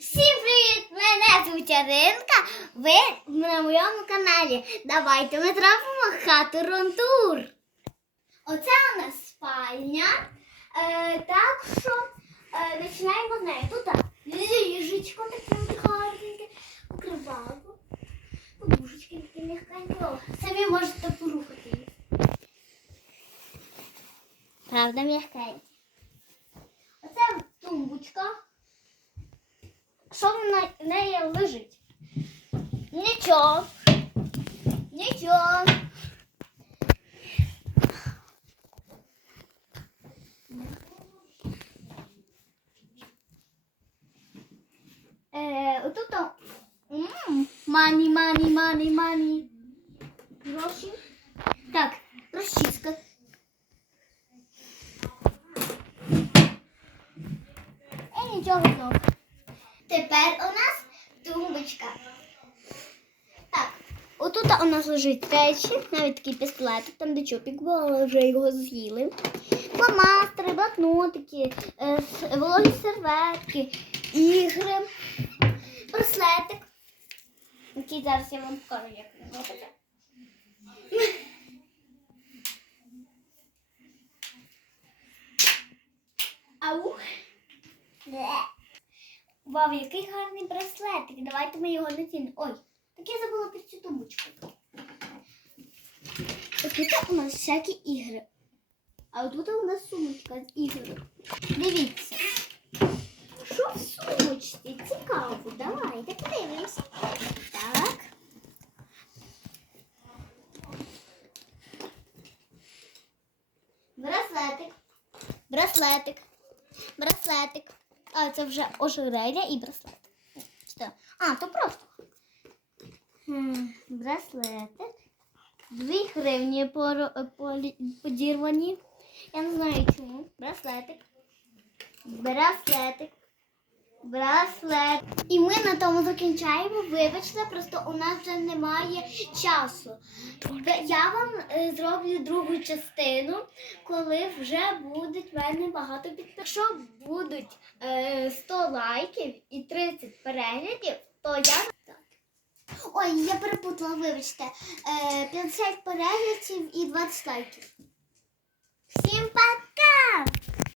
Всім привіт! Мене звуть Яринка. Ви на моєму каналі. Давайте ми зробимо хату Ронтур. Оце у нас спальня. Е, так що е, починаємо з неї. Тут ліжечко таке гарненьке, покривало, подушечки такі м'якенькі. Самі можете порухати. Правда, м'якенькі. Що в на- неї лежить? Нічого. Нічого. Е, отут о- м, мані, мані, мані, мані. Гроші. Так, розчіска. І нічого знову. Тепер у нас тумбочка. Так, отут у нас лежить речі, навіть такий пістолетик, там де чопік був, але вже його з'їли. Фломастери, блокнотики, е, вологі серветки, ігри, браслетик. Який зараз я вам покажу, як він робиться. Ау. Вау, який гарний браслетик. Давайте ми його надінемо. Ой, так я забула про цю тумбочку. Тут у нас всякі ігри. А отут у нас сумочка з іграми. Дивіться. Що в сумочці? Цікаво. Давайте подивимося. Так. Браслетик. Браслетик. Браслетик. А, це вже ожерелья і браслет. Що? А, то просто. Браслетик. Дві гривні подірвані. Я не знаю чому. Браслетик. Браслетик. Браслет. І ми на тому закінчаємо. Вибачте, просто у нас вже немає часу. Я вам е, зроблю другу частину, коли вже буде в мене багато підписів. Якщо будуть е, 100 лайків і 30 переглядів, то я. Ой, я перепутала, вибачте. Е, 50 переглядів і 20 лайків. Всім пока!